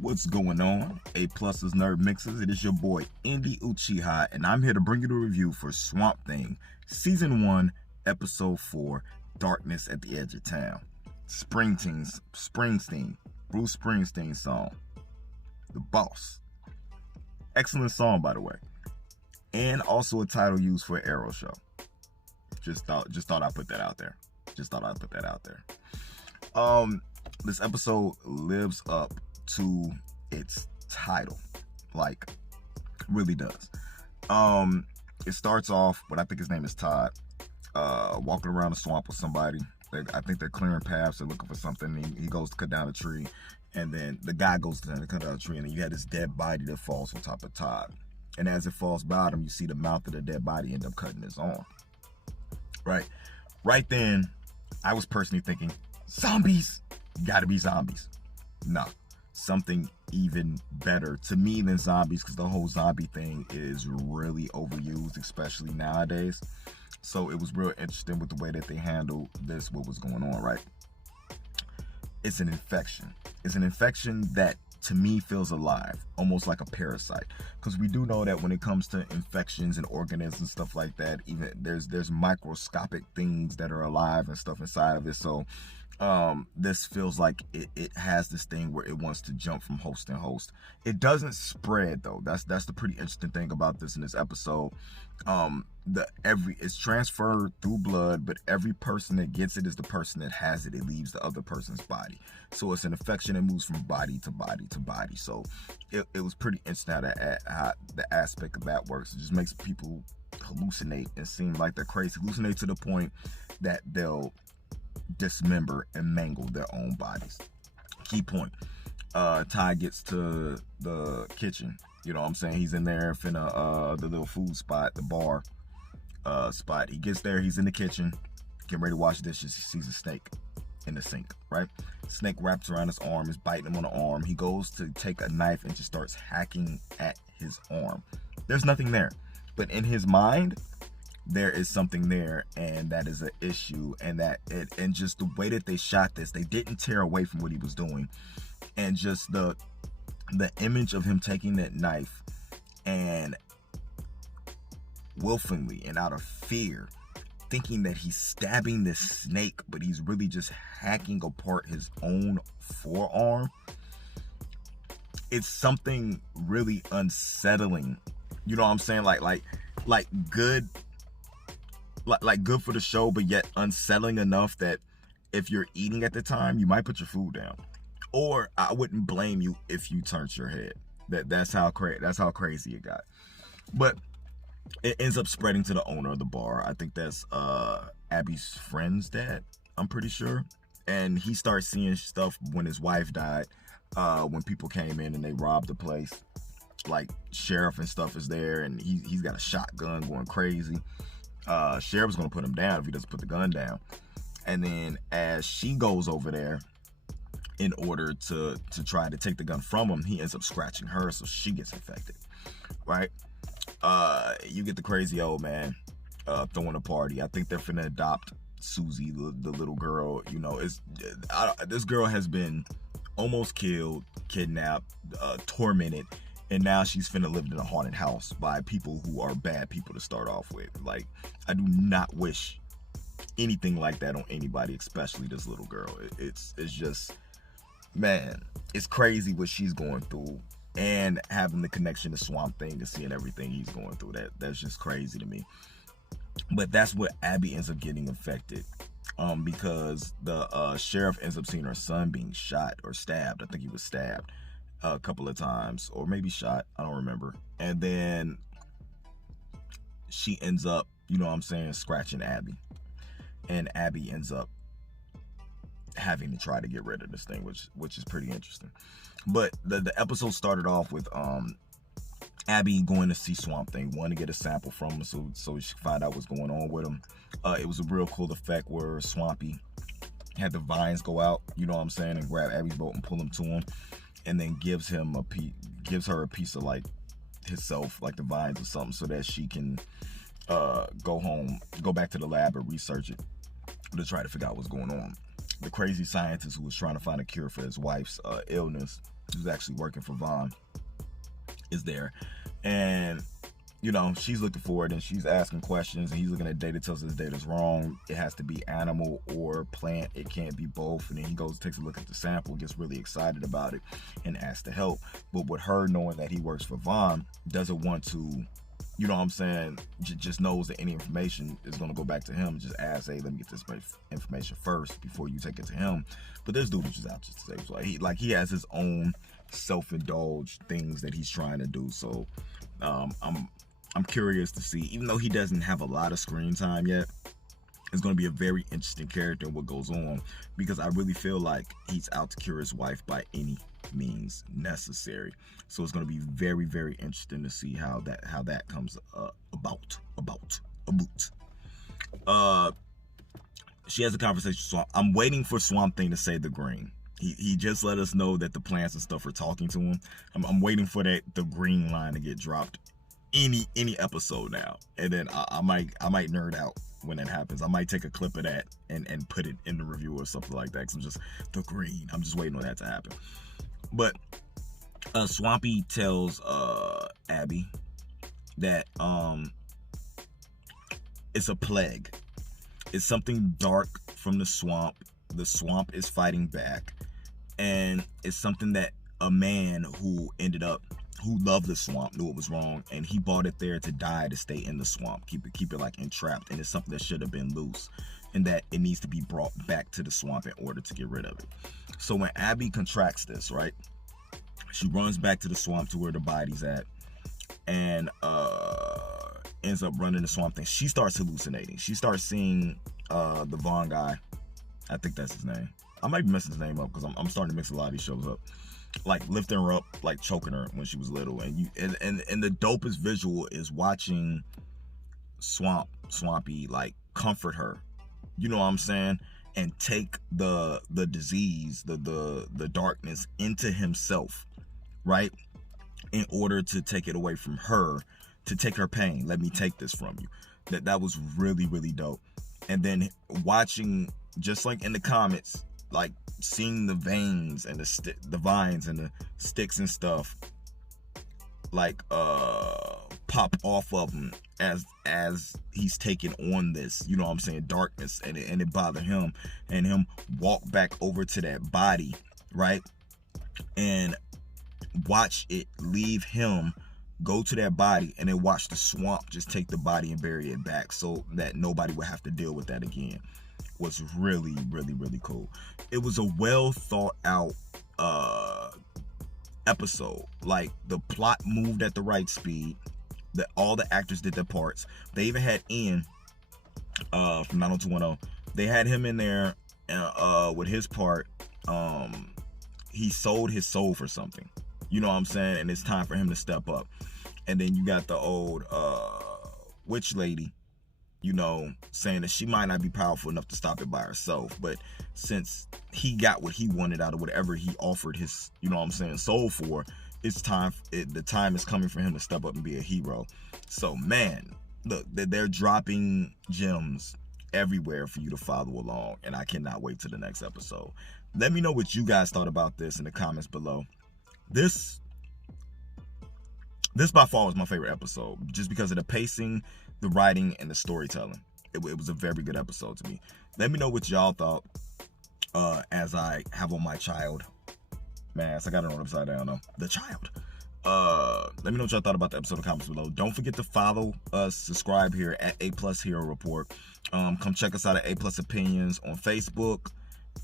What's going on? A Plus's Nerd Mixes. It is your boy Andy Uchiha, and I'm here to bring you the review for Swamp Thing, Season 1, Episode 4, Darkness at the Edge of Town. Springsteen, Bruce Springsteen song, The Boss. Excellent song, by the way, and also a title used for an Arrow show. Just thought I'd put that out there. This episode lives up to its title, like really does. It starts off with, I think his name is Todd, walking around the swamp with somebody. I think they're clearing paths, they're looking for something. He goes to cut down a tree, and then the guy goes to cut down a tree, and then you had this dead body that falls on top of Todd. And as it falls by him, you see the mouth of the dead body end up cutting his arm. Right then, I was personally thinking, zombies, gotta be zombies. No, something even better to me than zombies, because the whole zombie thing is really overused, especially nowadays. So it was real interesting with the way that they handled this, what was going on, right? It's an infection. It's an infection that, to me, feels alive, almost like a parasite. Because we do know that when it comes to infections and organisms and stuff like that, even there's microscopic things that are alive and stuff inside of it. So this feels like it has this thing where it wants to jump from host to host. It doesn't spread though. That's the pretty interesting thing about this in this episode. It's transferred through blood, but every person that gets it is the person that has it. It leaves the other person's body. So it's an infection that moves from body to body to body. So it was pretty interesting how the aspect of that works. It just makes people hallucinate and seem like they're crazy. Hallucinate to the point that they'll dismember and mangle their own bodies. Key point. Ty gets to the kitchen. You know what I'm saying? He's in there finna the little food spot, the bar spot. He gets there, he's in the kitchen, getting ready to wash dishes. He sees a snake in the sink, right? Snake wraps around his arm, is biting him on the arm. He goes to take a knife and just starts hacking at his arm. There's nothing there. But in his mind, there is something there, and that is an issue. And just the way that they shot this, they didn't tear away from what he was doing. And just the image of him taking that knife and willfully and out of fear, thinking that he's stabbing this snake, but he's really just hacking apart his own forearm. It's something really unsettling. You know what I'm saying? Like good. Like good for the show, but yet unsettling enough that if you're eating at the time, you might put your food down. Or I wouldn't blame you if you turned your head. That's how crazy it got. But it ends up spreading to the owner of the bar. I think that's Abby's friend's dad, I'm pretty sure. And he starts seeing stuff when his wife died, when people came in and they robbed the place. Like sheriff and stuff is there, and he's got a shotgun going crazy. Sheriff's gonna put him down if he doesn't put the gun down. And then as she goes over there in order to try to take the gun from him, he ends up scratching her, so she gets infected, right? You get the crazy old man throwing a party. I think they're finna adopt Susie, the little girl. You know, this girl has been almost killed, kidnapped, tormented, and now she's finna live in a haunted house by people who are bad people to start off with. Like, I do not wish anything like that on anybody, especially this little girl. It's just, man, it's crazy what she's going through, and having the connection to Swamp Thing and seeing everything he's going through. That's just crazy to me. But that's what Abby ends up getting infected, because the sheriff ends up seeing her son being shot or stabbed. I think he was stabbed a couple of times, or maybe shot, I don't remember. And then she ends up, you know what I'm saying, scratching Abby, and Abby ends up having to try to get rid of this thing, which is pretty interesting. But the episode started off with Abby going to see Swamp Thing, wanting to get a sample from him so she could find out what's going on with him. It was a real cool effect where Swampy had the vines go out, you know what I'm saying, and grab Abby's boat and pull him to him, and then gives her a piece of like himself, like the vines or something, so that she can go back to the lab and research it to try to figure out what's going on. The crazy scientist who was trying to find a cure for his wife's illness who's actually working for Vaughn, is there. And you know, she's looking for it and she's asking questions, and he's looking at data, tells us data's wrong. It has to be animal or plant. It can't be both. And then he goes, takes a look at the sample, gets really excited about it, and asks to help. But with her knowing that he works for Vaughn, doesn't want to, you know what I'm saying, just knows that any information is going to go back to him. Just asks, hey, let me get this information first before you take it to him. But this dude is just out just to say, so he has his own self-indulged things that he's trying to do. So I'm curious to see, even though he doesn't have a lot of screen time yet, it's going to be a very interesting character and what goes on, because I really feel like he's out to cure his wife by any means necessary. So it's going to be very, very interesting to see how that comes about. She has a conversation. So I'm waiting for Swamp Thing to say the green. He just let us know that the plants and stuff are talking to him. I'm waiting for the green line to get dropped any episode now, and then I might nerd out when it happens. I might take a clip of that and put it in the review or something like that, because I'm just the green. I'm just waiting on that to happen. But Swampy tells Abby that it's a plague. It's something dark from the swamp. The swamp is fighting back, and it's something that a man who loved the swamp knew it was wrong, and he bought it there to die, to stay in the swamp, keep it like entrapped, and it's something that should have been loose, and that it needs to be brought back to the swamp in order to get rid of it. So when Abby contracts this, right, she runs back to the swamp to where the body's at, and ends up running the swamp thing. She starts hallucinating. She starts seeing the Vaughn guy. I think that's his name. I might be messing his name up because I'm starting to mix a lot of these shows up. Like lifting her up, like choking her when she was little, and the dopest visual is watching Swampy like comfort her, you know what I'm saying, and take the disease, the darkness into himself, right, in order to take it away from her, to take her pain. Let me take this from you. That was really, really dope. And then watching, just like in the comics, like seeing the veins and the vines and the sticks and stuff like pop off of him as he's taking on this, you know what I'm saying, darkness, and it bothered him, and him walk back over to that body, right, and watch it leave him, go to that body, and then watch the swamp just take the body and bury it back so that nobody would have to deal with that again. Was really, really, really cool. It was a well thought out episode. Like, the plot moved at the right speed. That all the actors did their parts. They even had Ian from 90210. They had him in there with his part. He sold his soul for something, you know what I'm saying, and it's time for him to step up. And then you got the old witch lady, you know, saying that she might not be powerful enough to stop it by herself, but since he got what he wanted out of whatever he offered his, you know what I'm saying, soul for, it's time, the time is coming for him to step up and be a hero. So man, look, they're dropping gems everywhere for you to follow along, and I cannot wait to the next episode. Let me know what you guys thought about this in the comments below. This by far was my favorite episode, just because of the pacing, the writing, and the storytelling. It was a very good episode to me. Let me know what y'all thought as I have on my child mask. I got it on upside down though. The child. Let me know what y'all thought about the episode in the comments below. Don't forget to follow us, subscribe here at A+ Hero Report. Come check us out at A+ Opinions on Facebook,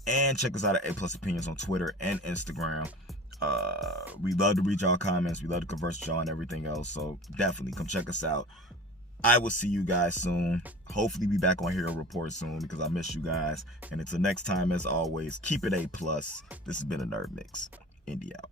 and check us out at A+ Opinions on Twitter and Instagram. We love to read y'all comments. We love to converse with y'all and everything else. So definitely come check us out. I will see you guys soon. Hopefully be back on Hero Report soon, because I miss you guys. And until next time, as always, keep it A+. This has been a Nerd Mix. Indy out.